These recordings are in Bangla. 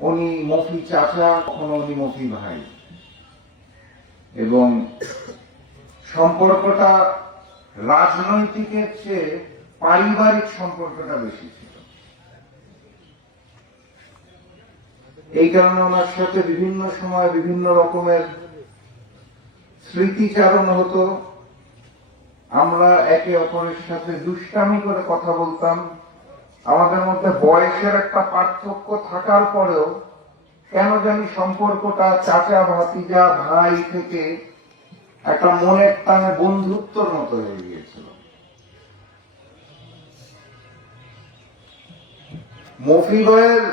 উনি মফি চাচা, কখনো উনি মফি ভাই, এবং সম্পর্কটা রাজনৈতিকের চেয়ে পারিবারিক সম্পর্কটা বেশি ছিল। এই কারণে ওনার সাথে বিভিন্ন সময় বিভিন্ন রকমের স্মৃতিচারণ হতো। আমরা একে অপরের সাথে দুষ্টামি করে কথা বলতাম। আমাদের মধ্যে বয়সের একটা পার্থক্য থাকার পরেও কেন জানি সম্পর্কটা চাচা ভাতিজা ভাই থেকে একটা মনের টানে বন্ধুত্বর মতো হয়ে গিয়েছিল। মফি ভাইয়ের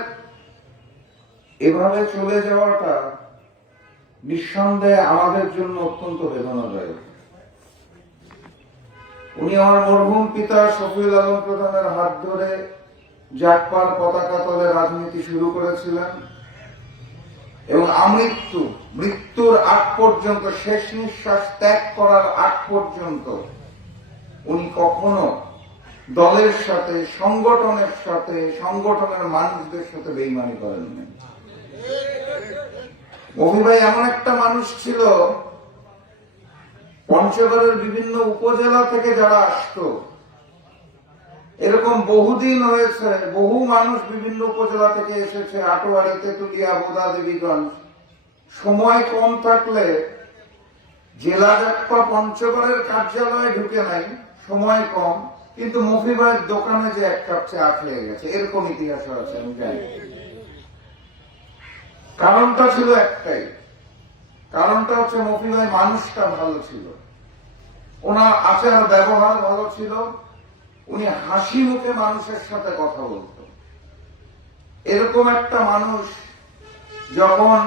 এভাবে চলে যাওয়াটা নিঃসন্দেহে আমাদের জন্য অত্যন্ত বেদনাদায়ক। উনি আমার মরহুম পিতা শফিউল আলম প্রধানের হাত ধরে জাকপার পতাকা তলে রাজনীতি শুরু করেছিলেন এবং মৃত্যুর আগ পর্যন্ত, শেষ নিঃশ্বাস ত্যাগ করার আগ পর্যন্ত উনি কখনো দলের সাথে, সংগঠনের সাথে, সংগঠনের মানুষদের সাথে বেইমানি করেননি। মফি ভাই এমন একটা মানুষ ছিল, পঞ্চগড়ের বিভিন্ন উপজেলা থেকে যারা আসতো, এরকম বহুদিন হয়েছে, বহু মানুষ বিভিন্ন উপজেলা থেকে এসেছে, আটোয়ারি, তেতুলিয়া, বোদা, দেবীগঞ্জ। সময় কম থাকলে জেলা জাকপা পঞ্চগড়ের কার্যালয়ে ঢুকে নাই, সময় কম, কিন্তু মফি ভাইয়ের দোকানে যে এক কাপ চা খেয়ে গেছে, এরকম ইতিহাস আছে আমি জানি। কারণটা ছিল একটাই, কারণটা হচ্ছে মফি ভাই মানুষটা ভালো ছিল, ওনার আচার ব্যবহার ভালো ছিল, উনি হাসি মুখে মানুষের সাথে কথা বলত। এরকম একটা মানুষ যখন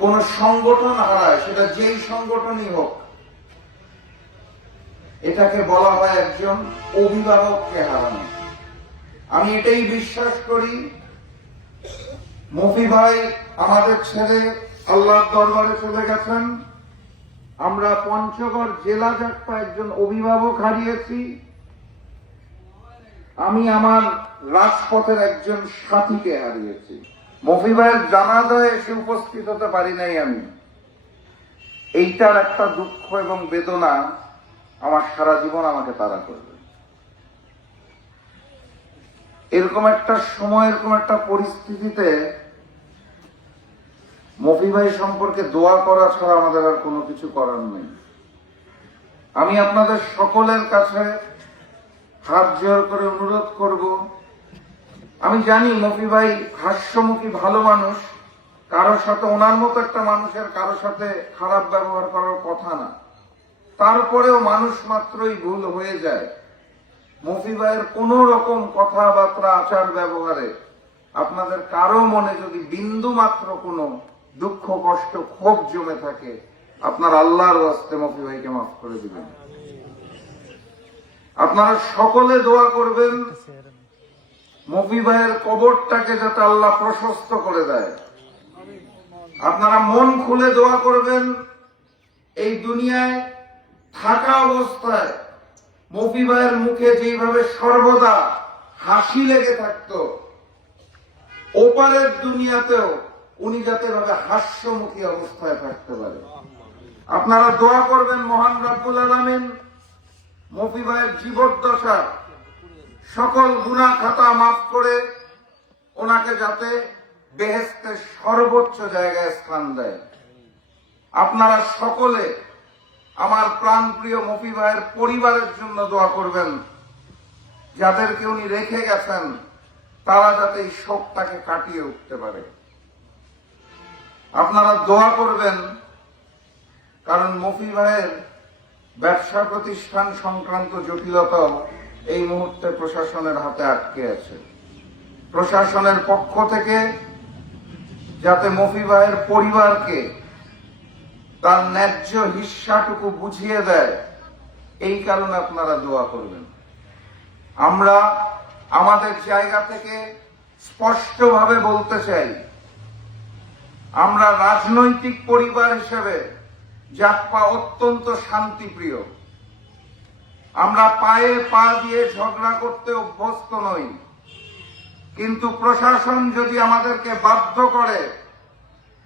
কোন সংগঠন হারায়, সেটা যেই সংগঠনই হোক, এটাকে বলা হয় একজন অভিভাবককে হারানো। আমি এটাই বিশ্বাস করি, মফি ভাই আমাদের ছেড়ে আল্লাহর দরবারে চলে গেছেন। আমরা পঞ্চগড় জেলা জাকপা একজন অভিভাবক হারিয়েছি। আমি আমার রাজপথের একজন সাথীকে হারিয়েছি। মফি ভাইয়ের জানাজায় এসে উপস্থিত হতে পারি নাই আমি। এইটার একটা দুঃখ এবং বেদনা আমার সারা জীবন আমাকে তাড়া করবে। এরকম একটা সময়, এরকম একটা পরিস্থিতিতে মফি ভাই সম্পর্কে দোয়া করা ছাড়া আমাদের আর কোনো কিছু করার নেই। আমি আপনাদের সকলের কাছে হাত জোর করে অনুরোধ করব, আমি জানি মফি ভাই হাস্যমুখী ভালো মানুষ, কারোর সাথে, ওনার মতো একটা মানুষের কারোর সাথে খারাপ ব্যবহার করার কথা না, তারপরেও মানুষ মাত্রই ভুল হয়ে যায়। মফি ভাইয়ের কোন রকম কথাবার্তা, আচার ব্যবহারে আপনাদের কারো মনে যদি বিন্দু মাত্র কোনো দুঃখ, কষ্ট, ক্ষোভ জমে থাকে, আপনার আল্লাহর ওয়াস্তে মফি ভাইকে মাফ করে দিবেন। আপনারা সকলে দোয়া করবেন মফি ভাইয়ের কবরটাকে যাতে আল্লাহ প্রশস্ত করে দেয়। আপনারা মন খুলে দোয়া করবেন এই দুনিয়ায় থাকা অবস্থায় মফি ভাইয়ের মুখে যেভাবে সর্বদা হাসি লেগে থাকতো, ওপারের দুনিয়াতেও উনি যাতে ভাবে হাস্যমুখী অবস্থায় থাকতে পারে। আপনারা দোয়া করবেন মহান রব্বুল আলামিন মফি ভাইয়ের জীবদ্দশা সকল গুনাহ খাতা মাফ করে ওনাকে যাতে বেহেশতের সর্বোচ্চ জায়গায় স্থান দেয়। আপনারা সকলে আমার প্রাণপ্রিয় মফি ভাইয়ের পরিবারের জন্য দোয়া করবেন, যাদেরকে উনি রেখে গেছেন তারা যাতে এই শোকটাকে কাটিয়ে উঠতে পারে। আপনারা দোয়া করবেন, কারণ মফি ভাইয়ের ব্যবসা প্রতিষ্ঠান সংক্রান্ত জটিলতা এই মুহূর্তে প্রশাসনের হাতে আটকে আছে। প্রশাসনের পক্ষ থেকে যাতে মফি ভাইয়ের পরিবারকে তার ন্যায্য হিস্সাটুকু বুঝিয়ে দেয়, এই কারণে আপনারা দোয়া করবেন। আমরা আমাদের জায়গা থেকে স্পষ্টভাবে বলতে চাই, আমরা রাজনৈতিক পরিবার হিসেবে জাকপা অত্যন্ত শান্তিপ্রিয়। আমরা পায়ে পা দিয়ে ঝগড়া করতে অভ্যস্ত নই। কিন্তু প্রশাসন যদি আমাদেরকে বাধ্য করে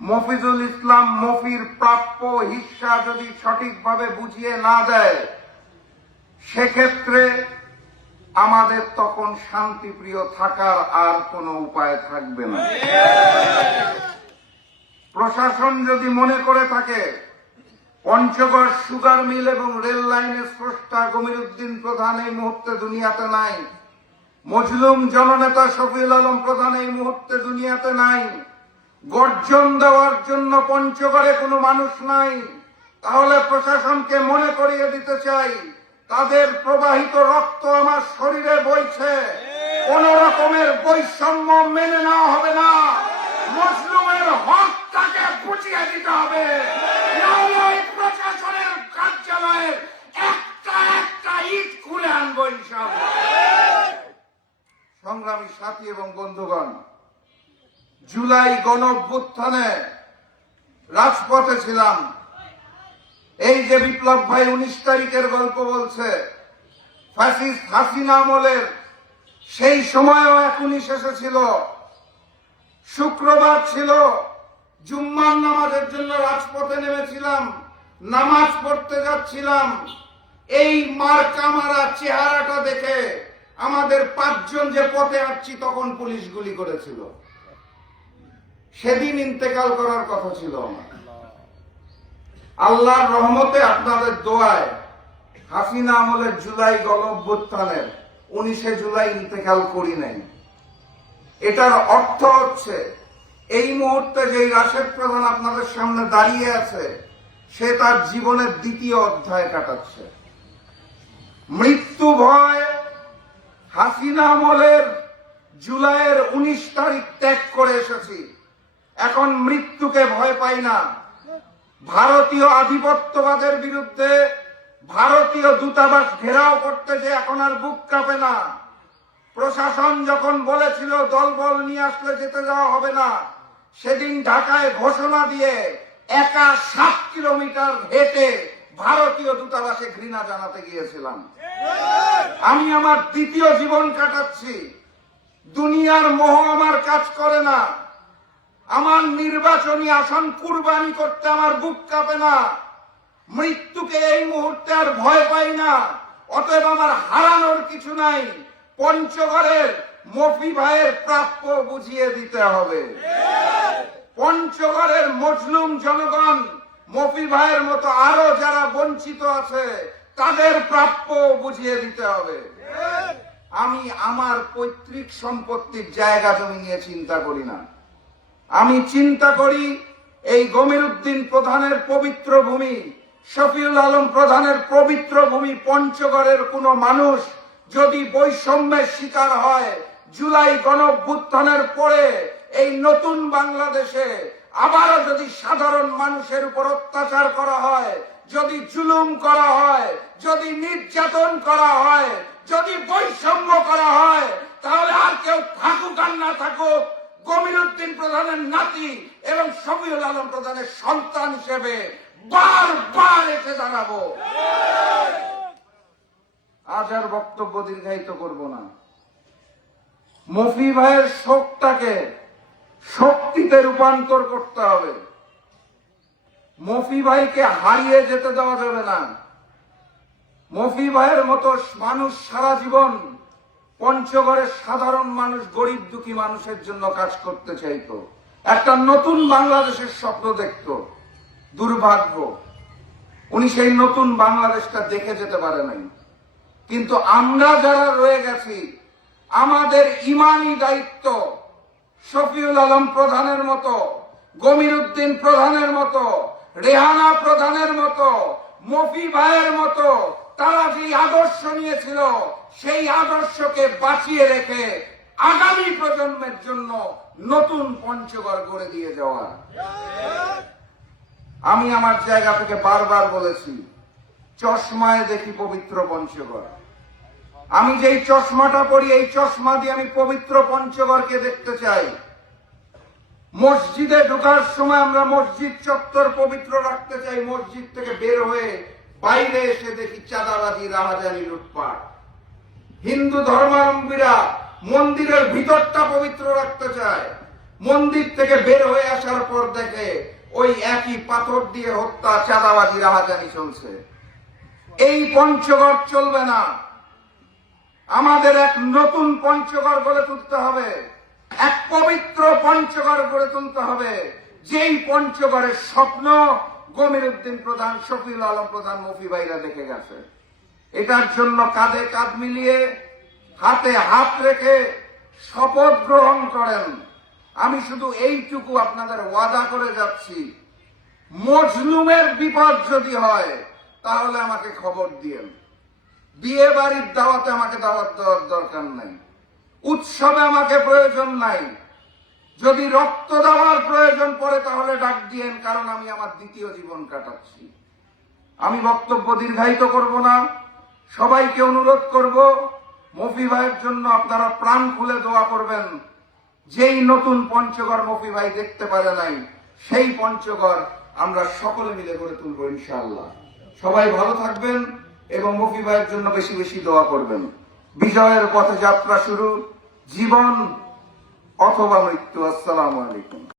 মফিজুল ইসলাম মফির প্রাপ্য হিস্সা যদি সঠিকভাবে বুঝিয়ে না দেয়, সেক্ষেত্রে আমাদের তখন শান্তিপ্রিয় থাকার আর কোনো উপায় থাকবে না। প্রশাসন যদি মনে করে থাকে পঞ্চগড় সুগার মিল এবং রেল লাইনের স্রষ্টা গমিরুদ্দিন প্রধান এই মুহূর্তে দুনিয়াতে নাই, মজলুম জননেতা শফিউল আলম প্রধান এই মুহূর্তে দুনিয়াতে নাই, গর্জন দেওয়ার জন্য পঞ্চগড়ে কোনো মানুষ নাই, তাহলে প্রশাসনকে মনে করিয়ে দিতে চাই, তাদের প্রবাহিত রক্ত আমার শরীরে বইছে। কোন রকমের বৈষম্য মেনে নেওয়া হবে না। মজলুমের হকটাকে বুঝিয়ে দিতে হবে। প্রশাসনের কার্যালয়ে একটা একটা ইট খুলে আনবো ইনশাআল্লাহ। সংগ্রামী সাথী এবং বন্ধুগণ, জুলাই গণঅভ্যুত্থানে রাজপথে ছিলাম। এই যে বিপ্লব ভাই 19 তারিখের গল্প বলছে, ফ্যাসিস্ট হাসিনা আমলের সেই সময়ও এখনই এসেছিল। শুক্রবার ছিল, জুম্মার নামাজের জন্য রাজপথে নেমেছিলাম, নামাজ পড়তে যাচ্ছিলাম। এই মার্কা মারা চেহারাটা দেখে আমাদের 5 জন যে পথে আসছি তখন পুলিশ গুলি করেছিল। সেদিন ইন্তেকাল করার কথা ছিল আমার। আল্লাহর রহমতে আপনাদের দোয়ায় হাসিনা আমলের জুলাই গণঅভ্যুত্থানের 19 জুলাই ইন্তেকাল করি নাই। এটার অর্থ হচ্ছে এই মুহূর্তে যে রাশেদ প্রধান আপনাদের সামনে দাঁড়িয়ে আছে, সে তার জীবনের 2য় অধ্যায় কাটাচ্ছে। মৃত্যু ভয় হাসিনা আমলের জুলাইয়ের 19 তারিখ ত্যাগ করে এসেছি। এখন মৃত্যুকে ভয় পাই না। ভারতীয় আধিপত্যবাদের বিরুদ্ধে ভারতীয় দূতাবাস ঘেরাও করতে যে এখন আর বুক কাঁপে না। প্রশাসন যখন বলেছিল দলবল নিয়ে আসলে যেতে যাওয়া হবে না, সেদিন ঢাকায় ঘোষণা দিয়ে একা 7 কিলোমিটার হেঁটে ভারতীয় দূতাবাসে ঘৃণা জানাতে গিয়েছিলাম। আমি আমার 2য় জীবন কাটাচ্ছি। দুনিয়ার মোহ আমার কাজ করে না। আমার নির্বাচনী আসন কুরবানি করতে আমার বুক কাঁপে না। মৃত্যুকে এই মুহূর্তে আর ভয় পাই না। অতএব আমার হারানোর কিছু নাই। পঞ্চগড়ের মফি ভাইয়ের প্রাপ্য বুঝিয়ে দিতে হবে। পঞ্চগড়ের মজলুম জনগণ মফি ভাইয়ের মতো আরো যারা বঞ্চিত আছে তাদের প্রাপ্য বুঝিয়ে দিতে হবে। আমি আমার পৈতৃক সম্পত্তির জায়গা জমি নিয়ে চিন্তা করি না। আমি চিন্তা করি এই গমিরুদ্দিন প্রধানের পবিত্র ভূমি, শফিউল আলম প্রধানের পবিত্র ভূমি পঞ্চগড়ের কোনো মানুষ যদি বৈষম্যের শিকার হয়, জুলাই গণঅভ্যুত্থানের পরে এই নতুন বাংলাদেশে আবারও যদি সাধারণ মানুষের উপর অত্যাচার করা হয়, যদি জুলুম করা হয়, যদি নির্যাতন করা হয়, যদি বৈষম্য করা হয়, তাহলে আর কেউ থাকুক আর না থাকুক, গমিরুদ্দিন প্রধানের নাতি এবং শফিউল আলম প্রধানের সন্তান হিসেবে বারবার এসে দাঁড়াবো। আজ আর বক্তব্য দীর্ঘায়িত করব না। মফি ভাইয়ের শোকটাকে শক্তিতে রূপান্তর করতে হবে। মফি ভাইকে হারিয়ে যেতে দেওয়া যাবে না। মফি ভাইয়ের মতো মানুষ সারা জীবন পঞ্চগড়ের সাধারণ মানুষ, গরিব দুঃখী মানুষের জন্য কাজ করতে চাইতো, একটা নতুন বাংলাদেশের স্বপ্ন দেখত। দুর্ভাগ্য, উনি সেই নতুন বাংলাদেশটা দেখে যেতে পারে নাই। কিন্তু আমরা যারা রয়ে গেছি, আমাদের ইমানি দায়িত্ব শফিউল আলম প্রধানের মতো, গমিরুদ্দিন প্রধানের মতো, রেহানা প্রধানের মতো, মফি ভাইয়ের মতো তারা যে আদর্শ নিয়েছিল, সেই আদর্শকে বাঁচিয়ে রেখে আগামী প্রজন্মের জন্য নতুন পঞ্চগড় গড়ে দিয়ে যাওয়া। আমি আমার জায়গা থেকে বারবার বলেছি, চশমায় দেখি পবিত্র পঞ্চগড়। আমি যেই চশমাটা পরি, এই চশমা দিয়ে আমি পবিত্র পঞ্চগড়কে দেখতে চাই। মসজিদে ঢোকার সময় আমরা মসজিদ চত্বর পবিত্র রাখতে চাই। মসজিদ থেকে বের হয়ে বাইরে এসে দেখি চাঁদাবাজি, রাহাজানি, লুটপাট। হিন্দু ধর্মাবলম্বীরা মন্দিরের ভিতরটা পবিত্র রাখতে চায়, মন্দির থেকে বের হয়ে আসার পর দেখে ওই একই পাথর দিয়ে হত্যা, চাঁদাবাজি, রাহাজানি চলছে। এই পঞ্চগড় চলবে না। আমাদের এক নতুন পঞ্চগড় গড়ে তুলতে হবে, এক পবিত্র পঞ্চগড় গড়ে তুলতে হবে, যেই পঞ্চগড়ের স্বপ্ন গমির উদ্দিন প্রধান, শফিউল আলম প্রধান, মফি ভাইরা দেখে গেছে। এটার জন্য কাঁধে কাঁধ মিলিয়ে, হাতে হাত রেখে শপথ গ্রহণ করেন। আমি শুধু এইটুকু আপনাদের ওয়াদা করে যাচ্ছি, মজলুমের বিপদ যদি হয় তাহলে আমাকে খবর দিয়েন। বিয়ে বাড়ির দাওয়াতে আমাকে দাওয়াত দেওয়ার দরকার নাই, উৎসবে আমাকে প্রয়োজন নাই। যদি রক্ত দেওয়ার প্রয়োজন পড়ে তাহলে ডাক দিয়েন, কারণ আমি আমার দ্বিতীয় জীবন কাটাচ্ছি। আমি বক্তব্য দীর্ঘায়িত করব না, সবাইকে অনুরোধ করব, মফি ভাইয়ের জন্য আপনারা প্রাণ খুলে দোয়া করবেন। যেই নতুন পঞ্চগড় মফি ভাই দেখতে পারে নাই, সেই পঞ্চগড় আমরা সকলে মিলে গড়ে তুলব ইনশাআল্লাহ। সবাই ভালো থাকবেন এবং মফি ভাইয়ের জন্য বেশি বেশি দোয়া করবেন। বিজয়ের পথে যাত্রা শুরু, জীবন অথবা মৃত্যু। আসসালামু আলাইকুম।